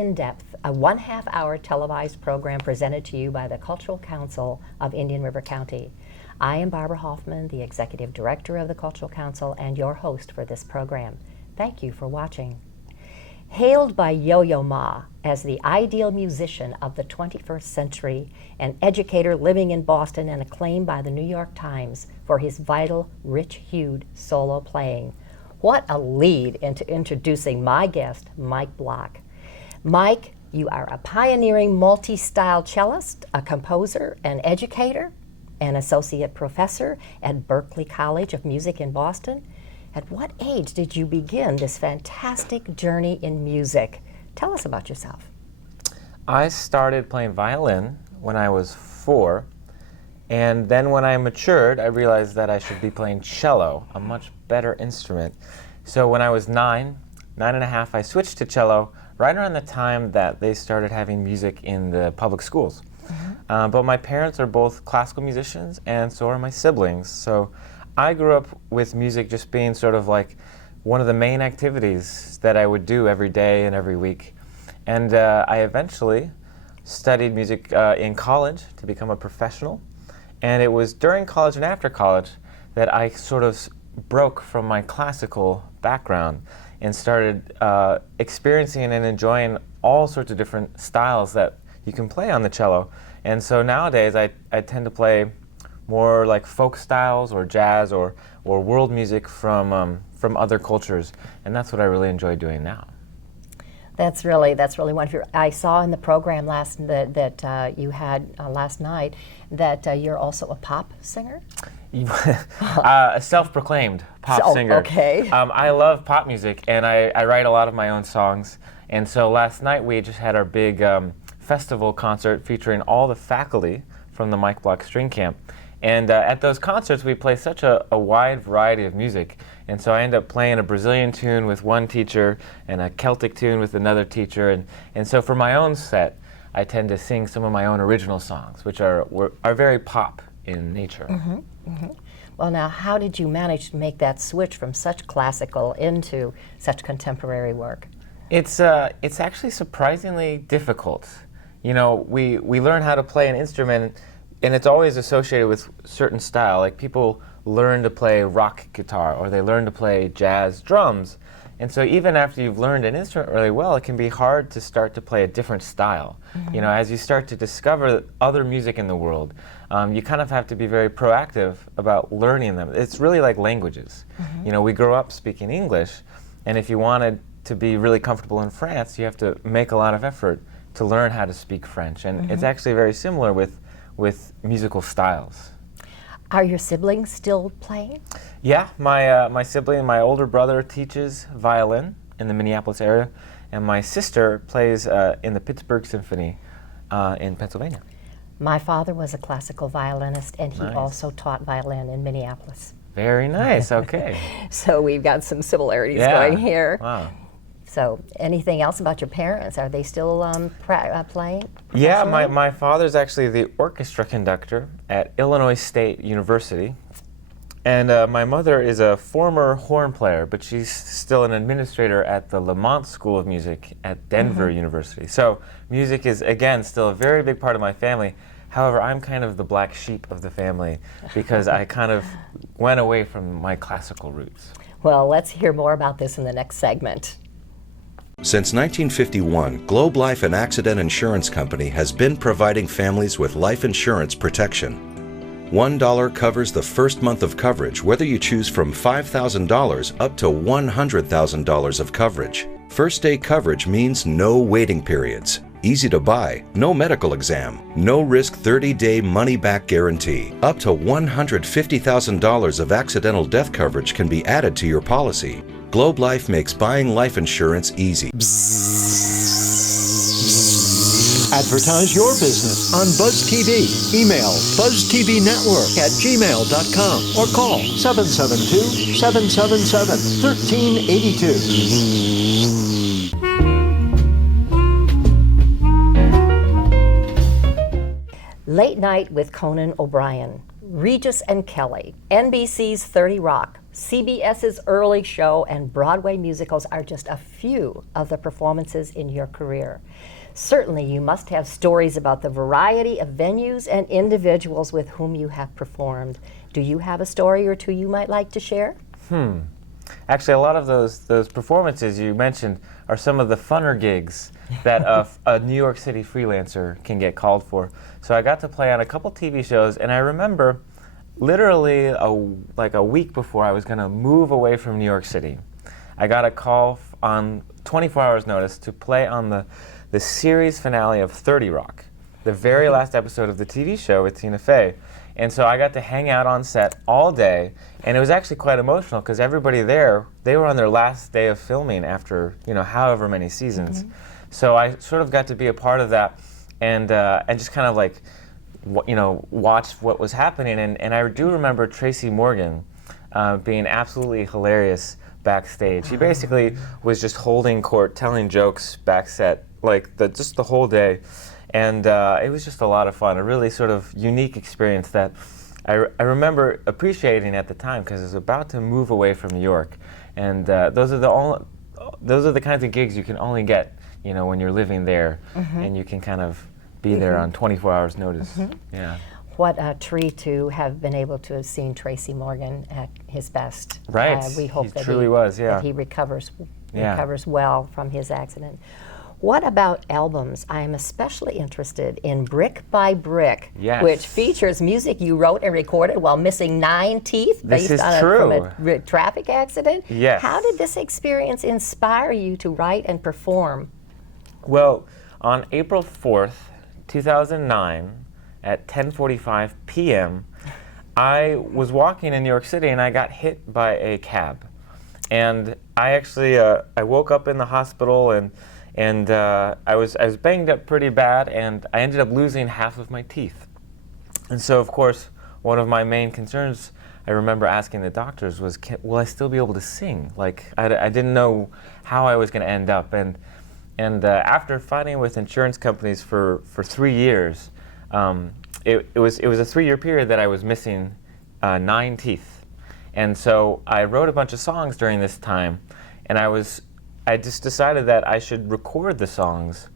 in Depth, a 1/2-hour televised program presented to you by the Cultural Council of Indian River County. I am Barbara Hoffman, the Executive Director of the Cultural Council and your host for this program. Thank you for watching. Hailed by Yo-Yo Ma as the ideal musician of the 21st century, an educator living in Boston and acclaimed by the New York Times for his vital, rich-hued solo playing. What a lead into introducing my guest, Mike Block. Mike, you are a pioneering multi-style cellist, a composer, an educator, an associate professor at Berklee College of Music in Boston. At what age did you begin this fantastic journey in music? Tell us about yourself. I started playing violin when I was 4, and then when I matured, I realized that I should be playing cello, a much better instrument. So when I was 9 and a half, I switched to cello right around the time that they started having music in the public schools. But my parents are both classical musicians, and so are my siblings. So I grew up with music just being sort of like one of the main activities that I would do every day and every week. And I eventually studied music in college to become a professional. And it was during college and after college that I sort of broke from my classical background and started experiencing and enjoying all sorts of different styles that you can play on the cello. And so nowadays I tend to play more like folk styles or jazz or world music from other cultures, and that's what I really enjoy doing now. That's really wonderful. I saw in the program that you had last night that you're also a pop singer. A self-proclaimed pop singer. Okay. I love pop music, and I write a lot of my own songs. And so last night we just had our big festival concert featuring all the faculty from the Mike Block String Camp. And at those concerts, we play such a wide variety of music. And so I end up playing a Brazilian tune with one teacher and a Celtic tune with another teacher. And so for my own set, I tend to sing some of my own original songs, which are very pop in nature. Mm-hmm, mm-hmm. Well, now, how did you manage to make that switch from such classical into such contemporary work? It's actually surprisingly difficult. You know, we learn how to play an instrument, and it's always associated with certain style. Like people learn to play rock guitar or they learn to play jazz drums. And so even after you've learned an instrument really well, it can be hard to start to play a different style. Mm-hmm. You know, as you start to discover other music in the world, you kind of have to be very proactive about learning them. It's really like languages. Mm-hmm. You know, we grow up speaking English, and if you wanted to be really comfortable in France, you have to make a lot of effort to learn how to speak French. And mm-hmm. It's actually very similar with musical styles. Are your siblings still playing? Yeah, my sibling, my older brother teaches violin in the Minneapolis area, and my sister plays in the Pittsburgh Symphony in Pennsylvania. My father was a classical violinist, and he Nice. Also taught violin in Minneapolis. Very nice, okay. So we've got some similarities Yeah. going here. Wow. So anything else about your parents? Are they still playing? Yeah, my father's actually the orchestra conductor at Illinois State University. And my mother is a former horn player, but she's still an administrator at the Lamont School of Music at Denver mm-hmm. University. So music is, again, still a very big part of my family. However, I'm kind of the black sheep of the family because I kind of went away from my classical roots. Well, let's hear more about this in the next segment. Since 1951, Globe Life and Accident Insurance Company has been providing families with life insurance protection. $1 covers the first month of coverage, whether you choose from $5,000 up to $100,000 of coverage. First day coverage means no waiting periods. Easy to buy, no medical exam, no risk 30-day money-back guarantee. Up to $150,000 of accidental death coverage can be added to your policy. Globe Life makes buying life insurance easy. Advertise your business on Buzz TV. Email buzztvnetwork@gmail.com or call 772-777-1382. Late Night with Conan O'Brien, Regis and Kelly, NBC's 30 Rock, CBS's early show, and Broadway musicals are just a few of the performances in your career. Certainly, you must have stories about the variety of venues and individuals with whom you have performed. Do you have a story or two you might like to share? Actually, a lot of those performances you mentioned are some of the funner gigs that a New York City freelancer can get called for. So I got to play on a couple TV shows, and I remember literally like a week before I was going to move away from New York City, I got a call on 24 hours notice to play on the series finale of 30 Rock, the very last episode of the TV show with Tina Fey. And so I got to hang out on set all day, and it was actually quite emotional because everybody there, they were on their last day of filming after, however many seasons. So I sort of got to be a part of that and just kind of like, watch what was happening. And I do remember Tracy Morgan being absolutely hilarious backstage. He basically was just holding court, telling jokes backset, like just the whole day. And it was just a lot of fun, a really sort of unique experience that I remember appreciating at the time because I was about to move away from New York. And those are the kinds of gigs you can only get, when you're living there, and you can kind of be there on 24 hours notice. Yeah. What a treat to have been able to have seen Tracy Morgan at his best. Right. We hope he that truly was, yeah. that he recovers well from his accident. What about albums? I am especially interested in Brick by Brick, Yes. which features music you wrote and recorded while missing 9 teeth This based is on true. from a traffic accident. Yes. How did this experience inspire you to write and perform? Well, on April 4th, 2009, at 10:45 p.m., I was walking in New York City and I got hit by a cab. And I actually, I woke up in the hospital and I was banged up pretty bad, and I ended up losing half of my teeth. And so, of course, one of my main concerns I remember asking the doctors was, will I still be able to sing? Like, I didn't know how I was going to end up. And after fighting with insurance companies for 3 years, it was a 3-year period that I was missing 9 teeth. And so I wrote a bunch of songs during this time, and I just decided that I should record the songs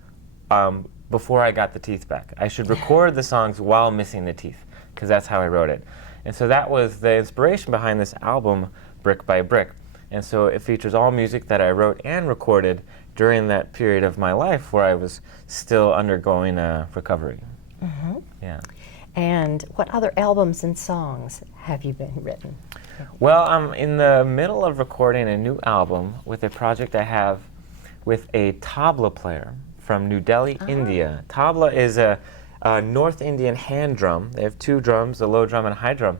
before I got the teeth back. I should record the songs while missing the teeth, because that's how I wrote it. And so that was the inspiration behind this album, Brick by Brick. And so it features all music that I wrote and recorded during that period of my life where I was still undergoing recovery. Yeah. And what other albums and songs have you been written? Well, I'm in the middle of recording a new album with a project I have with a tabla player from New Delhi, India. Tabla is a North Indian hand drum. They have 2 drums, a low drum and a high drum.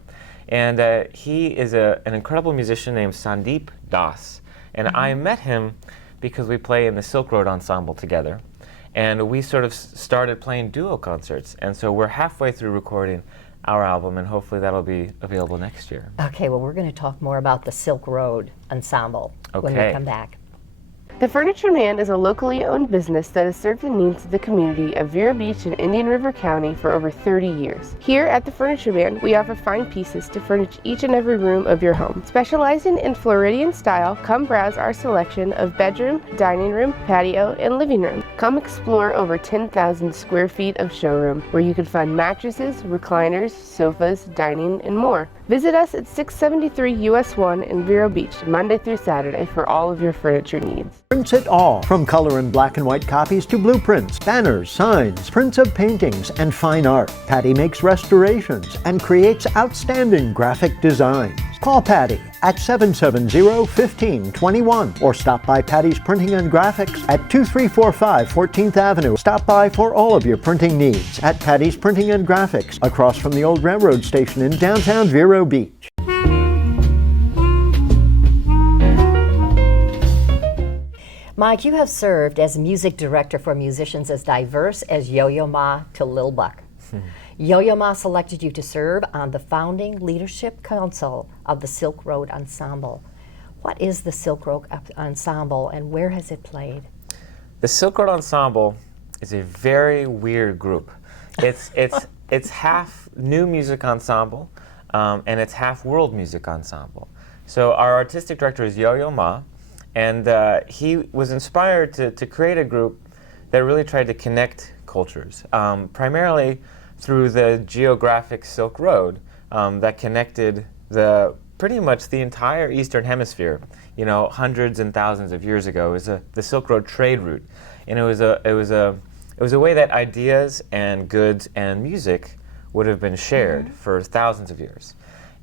And he is an incredible musician named Sandeep Das. And I met him because we play in the Silk Road Ensemble together. And we sort of started playing duo concerts. And so we're halfway through recording our album, and hopefully that'll be available next year. Okay, well, we're going to talk more about the Silk Road Ensemble when we come back. The Furniture Man is a locally owned business that has served the needs of the community of Vero Beach in Indian River County for over 30 years. Here at the Furniture Man, we offer fine pieces to furnish each and every room of your home. Specializing in Floridian style, come browse our selection of bedroom, dining room, patio, and living room. Come explore over 10,000 square feet of showroom, where you can find mattresses, recliners, sofas, dining, and more. Visit us at 673 US 1 in Vero Beach, Monday through Saturday, for all of your furniture needs. Prints it all, from color and black and white copies to blueprints, banners, signs, prints of paintings, and fine art. Patty makes restorations and creates outstanding graphic designs. Call Patty at 770-1521 or stop by Patty's Printing and Graphics at 2345 14th Avenue. Stop by for all of your printing needs at Patty's Printing and Graphics, across from the old railroad station in downtown Vero Beach. Mike, you have served as music director for musicians as diverse as Yo-Yo Ma to Lil Buck. Yo-Yo Ma selected you to serve on the founding leadership council of the Silk Road Ensemble. What is the Silk Road Ensemble, and where has it played? The Silk Road Ensemble is a very weird group. It's half new music ensemble, and it's half world music ensemble. So our artistic director is Yo-Yo Ma, and he was inspired to create a group that really tried to connect cultures, primarily through the geographic Silk Road that connected pretty much the entire Eastern Hemisphere. You know, hundreds and thousands of years ago, it was the Silk Road trade route, and it was a way that ideas and goods and music would have been shared for thousands of years.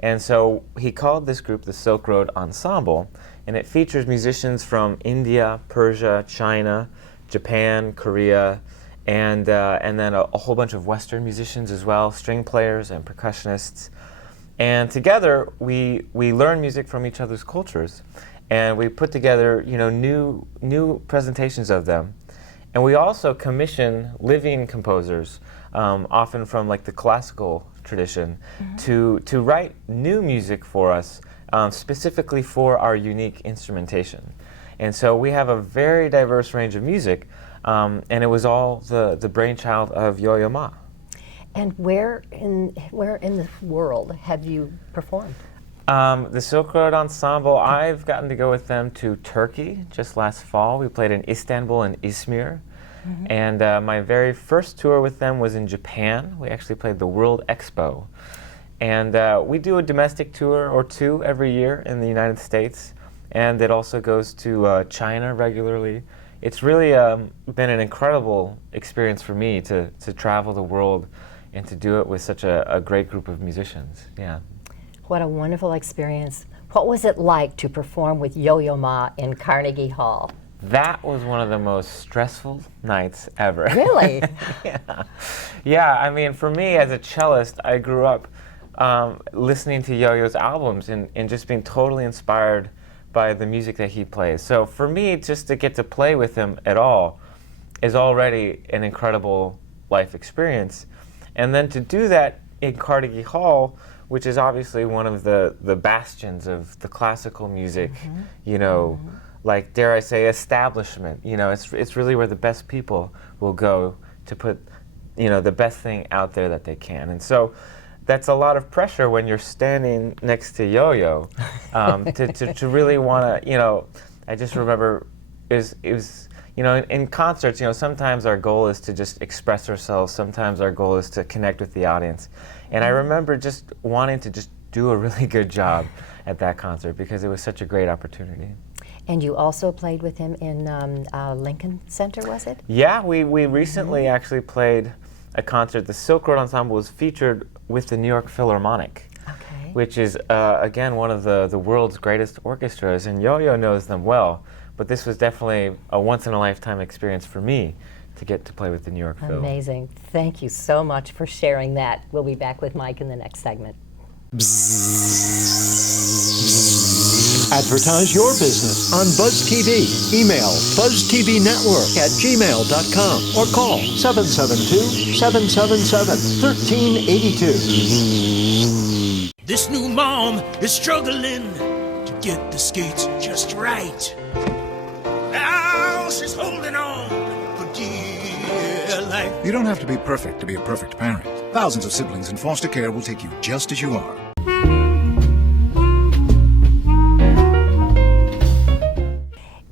And so he called this group the Silk Road Ensemble, and it features musicians from India, Persia, China, Japan, Korea, and then a whole bunch of Western musicians as well, string players and percussionists. And together we learn music from each other's cultures, and we put together, you know, new presentations of them. And we also commission living composers, often from like the classical tradition, to write new music for us, specifically for our unique instrumentation. And so we have a very diverse range of music, and it was all the brainchild of Yo-Yo Ma. And where in the world have you performed? The Silk Road Ensemble, I've gotten to go with them to Turkey just last fall. We played in Istanbul and Izmir. And my very first tour with them was in Japan. We actually played the World Expo. And we do a domestic tour or two every year in the United States. And it also goes to China regularly. It's really been an incredible experience for me to travel the world and to do it with such a great group of musicians. Yeah. What a wonderful experience. What was it like to perform with Yo-Yo Ma in Carnegie Hall? That was one of the most stressful nights ever. Really? Yeah, I mean, for me as a cellist, I grew up listening to Yo-Yo's albums and just being totally inspired by the music that he plays. So for me, just to get to play with him at all is already an incredible life experience. And then to do that in Carnegie Hall, which is obviously one of the bastions of the classical music, you know, like, dare I say, establishment. You know, it's really where the best people will go to put, you know, the best thing out there that they can. And so that's a lot of pressure when you're standing next to Yo-Yo to really want to, you know, I just remember it was, you know, in concerts, you know, sometimes our goal is to just express ourselves, sometimes our goal is to connect with the audience. And I remember just wanting to just do a really good job at that concert because it was such a great opportunity. And you also played with him in Lincoln Center, was it? Yeah, we recently actually played a concert. The Silk Road Ensemble was featured with the New York Philharmonic, which is, again, one of the world's greatest orchestras, and Yo-Yo knows them well. But this was definitely a once-in-a-lifetime experience for me to get to play with the New York Phil. Amazing. Thank you so much for sharing that. We'll be back with Mike in the next segment. Advertise your business on Buzz TV. Email buzztvnetwork@gmail.com or call 772-777-1382. This new mom is struggling to get the skates just right. Now she's holding on for dear life. You don't have to be perfect to be a perfect parent. Thousands of siblings in foster care will take you just as you are.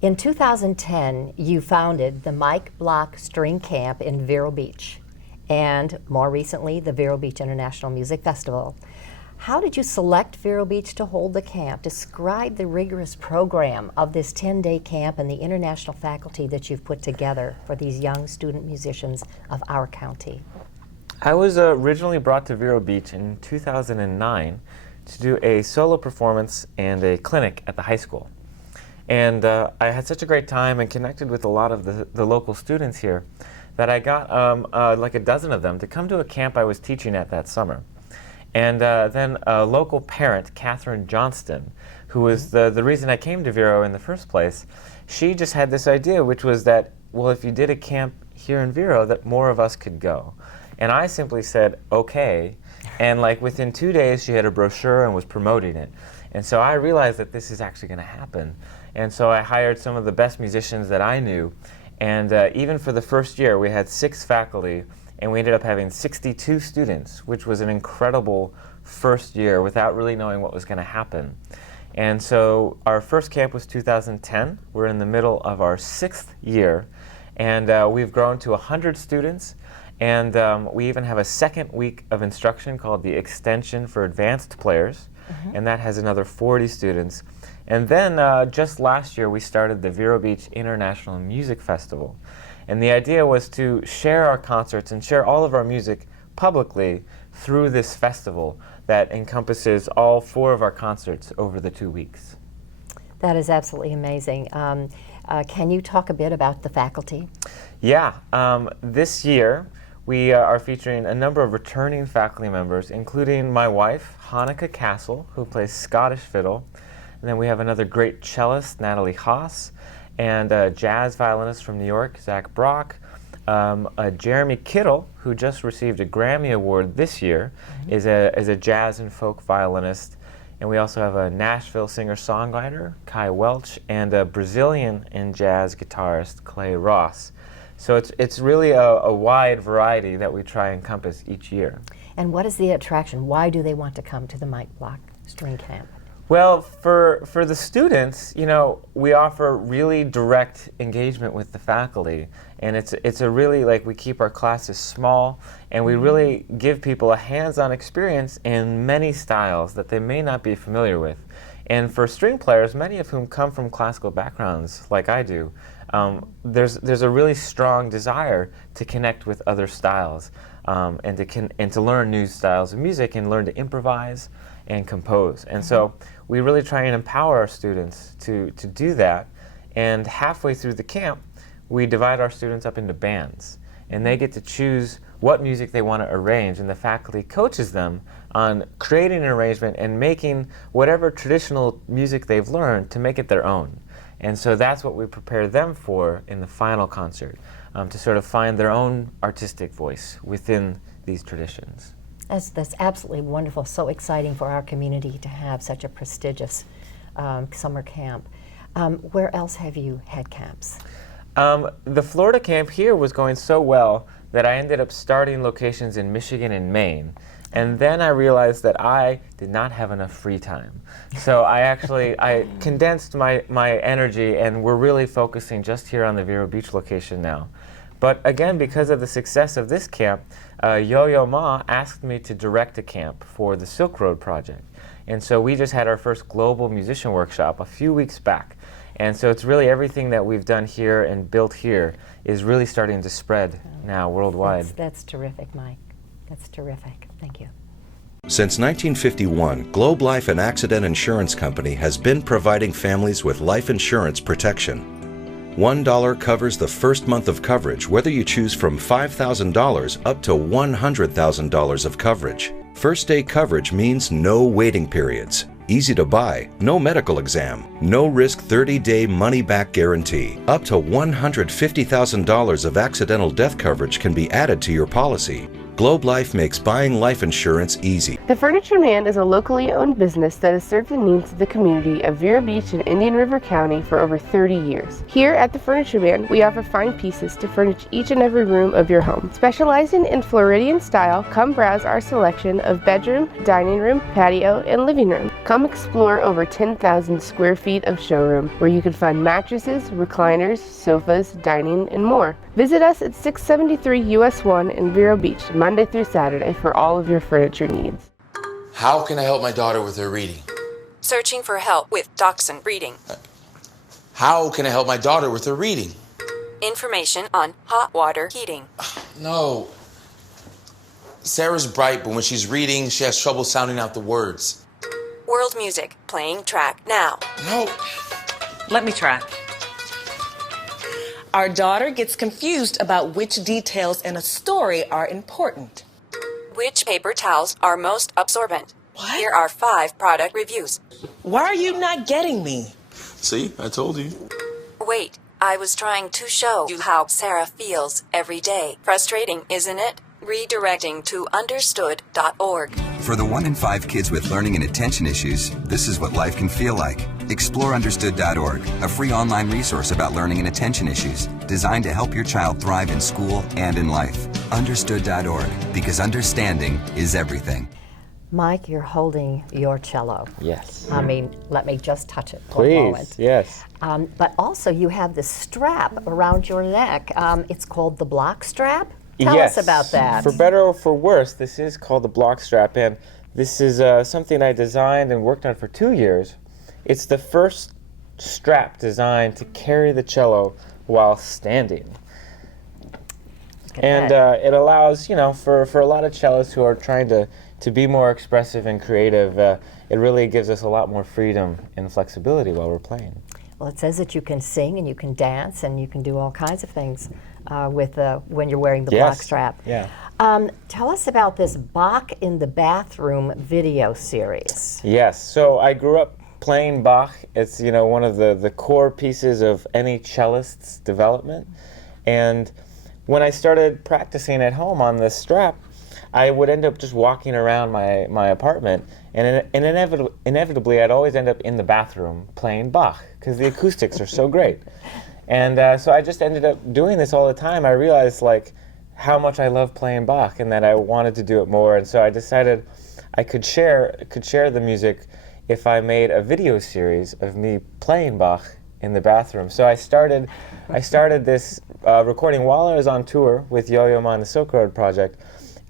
In 2010, you founded the Mike Block String Camp in Vero Beach, and more recently, the Vero Beach International Music Festival. How did you select Vero Beach to hold the camp? Describe the rigorous program of this 10-day camp and the international faculty that you've put together for these young student musicians of our county. I was originally brought to Vero Beach in 2009 to do a solo performance and a clinic at the high school. And I had such a great time and connected with a lot of the local students here that I got like a dozen of them to come to a camp I was teaching at that summer. And then a local parent, Catherine Johnston, who was the reason I came to Vero in the first place, she just had this idea, which was that, well, if you did a camp here in Vero, that more of us could go. And I simply said, okay. And like within 2 days, she had a brochure and was promoting it. And so I realized that this is actually going to happen. And so I hired some of the best musicians that I knew. And even for the first year, we had 6 faculty, and we ended up having 62 students, which was an incredible first year without really knowing what was going to happen. And so our first camp was 2010. We're in the middle of our 6th year, and we've grown to 100 students, and we even have a second week of instruction called the Extension for Advanced Players, and that has another 40 students. And then just last year we started the Vero Beach International Music Festival. And the idea was to share our concerts and share all of our music publicly through this festival that encompasses all 4 of our concerts over the 2 weeks. That is absolutely amazing. Can you talk a bit about the faculty? Yeah, this year we are featuring a number of returning faculty members, including my wife, Hanneke Castle, who plays Scottish fiddle. And then we have another great cellist, Natalie Haas, and a jazz violinist from New York, Zach Brock. Jeremy Kittle, who just received a Grammy Award this year, is a jazz and folk violinist. And we also have a Nashville singer-songwriter, Kai Welch, and a Brazilian and jazz guitarist, Clay Ross. So it's really a wide variety that we try and encompass each year. And what is the attraction? Why do they want to come to the Mike Block String Camp? Well, for the students, you know, we offer really direct engagement with the faculty, and it's a really, like, we keep our classes small, and we really give people a hands-on experience in many styles that they may not be familiar with. And for string players, many of whom come from classical backgrounds, like I do, there's a really strong desire to connect with other styles, and to learn new styles of music and learn to improvise and compose. And so we really try and empower our students to do that. And halfway through the camp, we divide our students up into bands. And they get to choose what music they want to arrange, and the faculty coaches them on creating an arrangement and making whatever traditional music they've learned to make it their own. And so that's what we prepare them for in the final concert, to sort of find their own artistic voice within these traditions. That's absolutely wonderful, so exciting for our community to have such a prestigious summer camp. Where else have you had camps? The Florida camp here was going so well that I ended up starting locations in Michigan and Maine. And then I realized that I did not have enough free time. So I condensed my energy, and we're really focusing just here on the Vero Beach location now. But again, because of the success of this camp, Yo-Yo Ma asked me to direct a camp for the Silk Road Project. And so we just had our first global musician workshop a few weeks back. And so it's really everything that we've done here and built here is really starting to spread now worldwide. That's terrific, Mike. That's terrific. Thank you. Since 1951, Globe Life and Accident Insurance Company has been providing families with life insurance protection. $1 covers the first month of coverage, whether you choose from $5,000 up to $100,000 of coverage. First day coverage means no waiting periods, easy to buy, no medical exam, no risk 30-day money-back guarantee. Up to $150,000 of accidental death coverage can be added to your policy. Globe Life makes buying life insurance easy. The Furniture Man is a locally owned business that has served the needs of the community of Vero Beach and Indian River County for over 30 years. Here at the Furniture Man, we offer fine pieces to furnish each and every room of your home. Specializing in Floridian style, come browse our selection of bedroom, dining room, patio, and living room. Come explore over 10,000 square feet of showroom, where you can find mattresses, recliners, sofas, dining, and more. Visit us at 673 US 1 in Vero Beach, Monday through Saturday, for all of your furniture needs. How can I help my daughter with her reading? Searching for help with Dachshund Reading. How can I help my daughter with her reading? Information on hot water heating. No. Sarah's bright, but when she's reading, she has trouble sounding out the words. World music, playing track now. No. Let me try. Our daughter gets confused about which details in a story are important. Which paper towels are most absorbent? What? Here are 5 product reviews. Why are you not getting me? See, I told you. Wait, I was trying to show you how Sarah feels every day. Frustrating, isn't it? Redirecting to understood.org. For the 1 in 5 kids with learning and attention issues, this is what life can feel like. Explore understood.org, a free online resource about learning and attention issues, designed to help your child thrive in school and in life. Understood.org, because understanding is everything. Mike, you're holding your cello. Yes. I mean, let me just touch it for a Please, moment. yes. But also, you have this strap around your neck. It's called the Block strap. Tell Yes. us about that. For better or for worse, this is called the Block strap, and this is something I designed and worked on for 2 years. It's the first strap designed to carry the cello while standing. And it allows, you know, for a lot of cellists who are trying to be more expressive and creative, it really gives us a lot more freedom and flexibility while we're playing. Well, it says that you can sing and you can dance and you can do all kinds of things with when you're wearing the Block strap. Yeah. Tell us about this Bach in the Bathroom video series. Yes. So I grew up playing Bach. It's, you know, one of the core pieces of any cellist's development. And when I started practicing at home on this strap, I would end up just walking around my apartment, and inevitably I'd always end up in the bathroom playing Bach because the acoustics are so great. And so I just ended up doing this all the time. I realized like how much I love playing Bach and that I wanted to do it more. And so I decided I could share the music if I made a video series of me playing Bach in the bathroom. So I started this recording while I was on tour with Yo-Yo Ma and the Silk Road Project.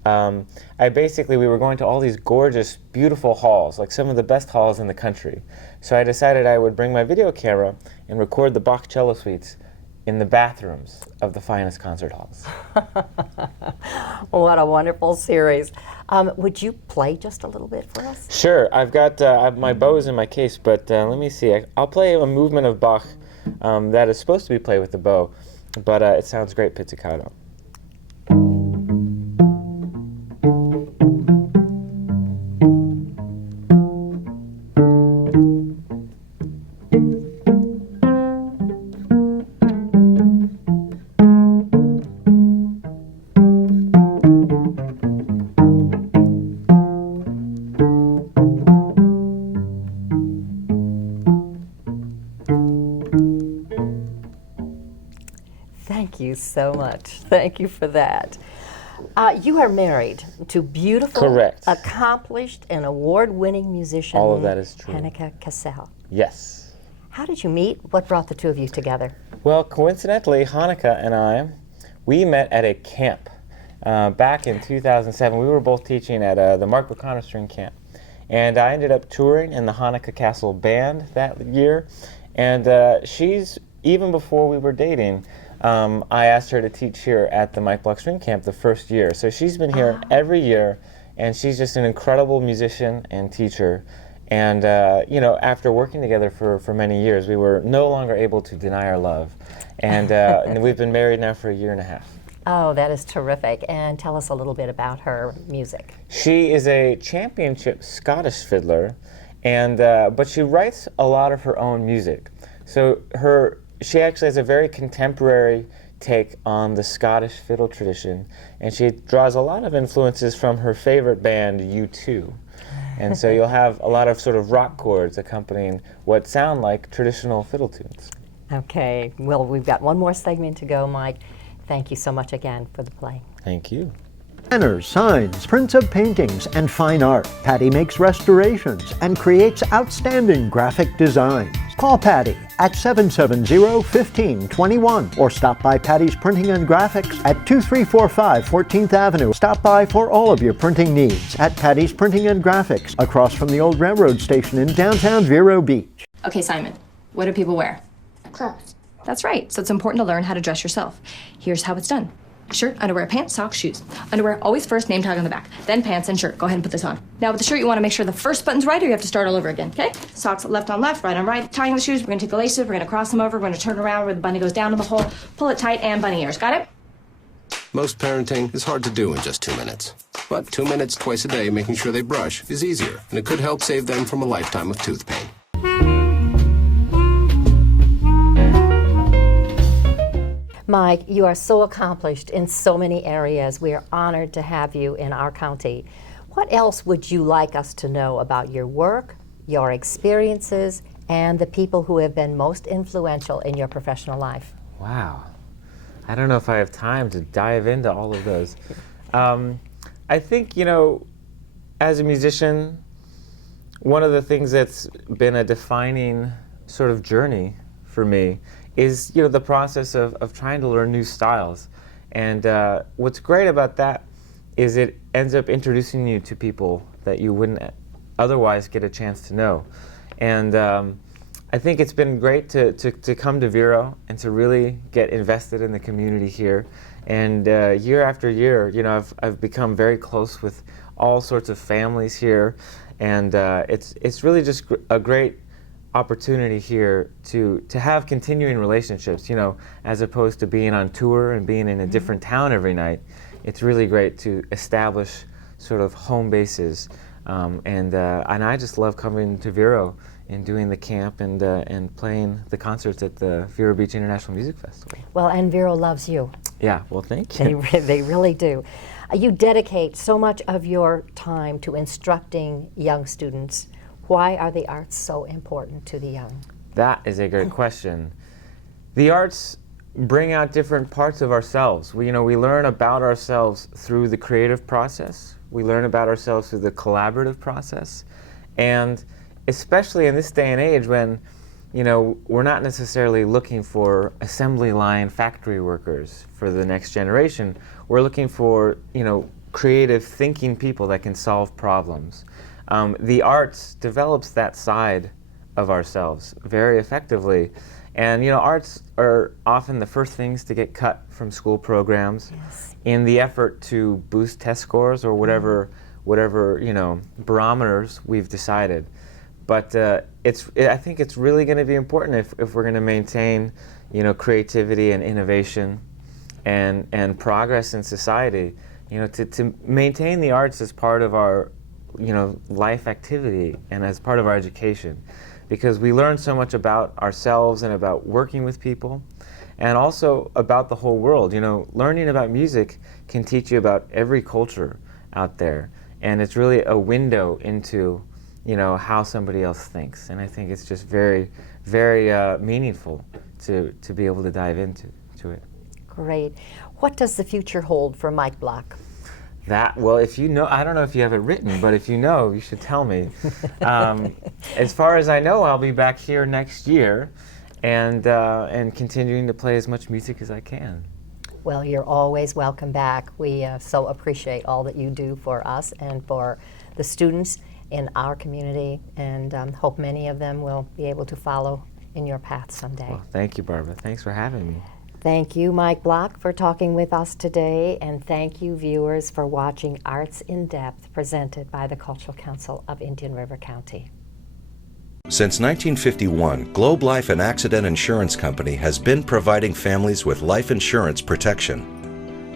We were going to all these gorgeous, beautiful halls, like some of the best halls in the country. So I decided I would bring my video camera and record the Bach cello suites in the bathrooms of the finest concert halls. What a wonderful series. Would you play just a little bit for us? Sure. I've got my bow is in my case, but let me see. I'll play a movement of Bach that is supposed to be played with the bow, but it sounds great pizzicato. Thank you so much. Thank you for that. You are married to beautiful, Correct. accomplished, and award-winning musician All of that is true. Hanneke Cassell. Yes. How did you meet? What brought the two of you together? Well, coincidentally, Hanneke and we met at a camp back in 2007. We were both teaching at the Mark O'Connor String Camp. And I ended up touring in the Hanneke Cassell band that year. And she's, even before we were dating, I asked her to teach here at the Mike Block String Camp the first year. So she's been here every year, and she's just an incredible musician and teacher. And you know, after working together for many years, we were no longer able to deny our love. And we've been married now for 1.5 years. Oh, that is terrific. And tell us a little bit about her music. She is a championship Scottish fiddler, and but she writes a lot of her own music. So she actually has a very contemporary take on the Scottish fiddle tradition, and she draws a lot of influences from her favorite band, U2. And so you'll have a lot of sort of rock chords accompanying what sound like traditional fiddle tunes. Okay, well, we've got one more segment to go, Mike. Thank you so much again for the play. Thank you. Banners, signs, prints of paintings, and fine art. Patty makes restorations and creates outstanding graphic designs. Call Patty at 770-1521 or stop by Patty's Printing and Graphics at 2345 14th Avenue. Stop by for all of your printing needs at Patty's Printing and Graphics across from the old railroad station in downtown Vero Beach. Okay, Simon, what do people wear? Clothes. That's right, so it's important to learn how to dress yourself. Here's how it's done. Shirt, underwear, pants, socks, shoes. Underwear, always first, name tag on the back. Then pants and shirt. Go ahead and put this on. Now with the shirt, you want to make sure the first button's right or you have to start all over again, okay? Socks left on left, right on right. Tying the shoes, we're going to take the laces, we're going to cross them over, we're going to turn around where the bunny goes down in the hole, pull it tight, and bunny ears. Got it? Most parenting is hard to do in just 2 minutes. But 2 minutes twice a day making sure they brush is easier, and it could help save them from a lifetime of tooth pain. Mike, you are so accomplished in so many areas. We are honored to have you in our county. What else would you like us to know about your work, your experiences, and the people who have been most influential in your professional life? Wow. I don't know if I have time to dive into all of those. I think, you know, as a musician, one of the things that's been a defining sort of journey for me is, the process of trying to learn new styles. And what's great about that is it ends up introducing you to people that you wouldn't otherwise get a chance to know. And I think it's been great to come to Vero and to really get invested in the community here. And year after year, I've become very close with all sorts of families here. And it's really just a great opportunity here to have continuing relationships, as opposed to being on tour and being in a different town every night. It's really great to establish sort of home bases. And I just love coming to Vero and doing the camp and playing the concerts at the Vero Beach International Music Festival. Well, and Vero loves you. Yeah, well, thank you. They really do. You dedicate so much of your time to instructing young students. Why are the arts so important to the young? That is a great question. The arts bring out different parts of ourselves. We learn about ourselves through the creative process. We learn about ourselves through the collaborative process. And especially in this day and age when, we're not necessarily looking for assembly line factory workers for the next generation. We're looking for, creative thinking people that can solve problems. The arts develops that side of ourselves very effectively. And arts are often the first things to get cut from school programs in the effort to boost test scores or whatever barometers we've decided. But I think it's really going to be important if we're going to maintain creativity and innovation and progress in society. To maintain the arts as part of our life activity and as part of our education, because we learn so much about ourselves and about working with people and also about the whole world. Learning about music can teach you about every culture out there, and it's really a window into how somebody else thinks. And I think it's just very, very meaningful to be able to dive into it. Great. What does the future hold for Mike Block? Well, if you know, I don't know if you have it written, but if you know, you should tell me. As far as I know, I'll be back here next year and continuing to play as much music as I can. Well, you're always welcome back. We so appreciate all that you do for us and for the students in our community, and hope many of them will be able to follow in your path someday. Well, thank you, Barbara. Thanks for having me. Thank you, Mike Block, for talking with us today, and thank you, viewers, for watching Arts in Depth, presented by the Cultural Council of Indian River County. Since 1951, Globe Life and Accident Insurance Company has been providing families with life insurance protection.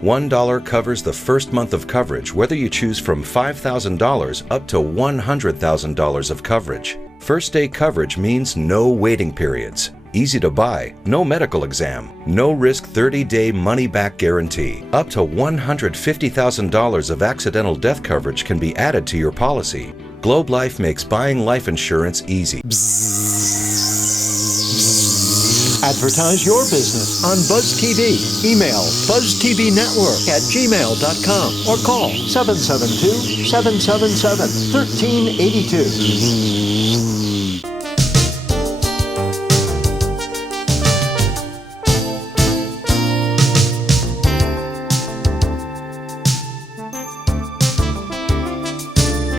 $1 covers the first month of coverage, whether you choose from $5,000 up to $100,000 of coverage. First day coverage means no waiting periods. Easy to buy, no medical exam, no risk 30-day money-back guarantee. Up to $150,000 of accidental death coverage can be added to your policy. Globe Life makes buying life insurance easy. Advertise your business on Buzz TV. Email buzztvnetwork@gmail.com or call 772-777-1382.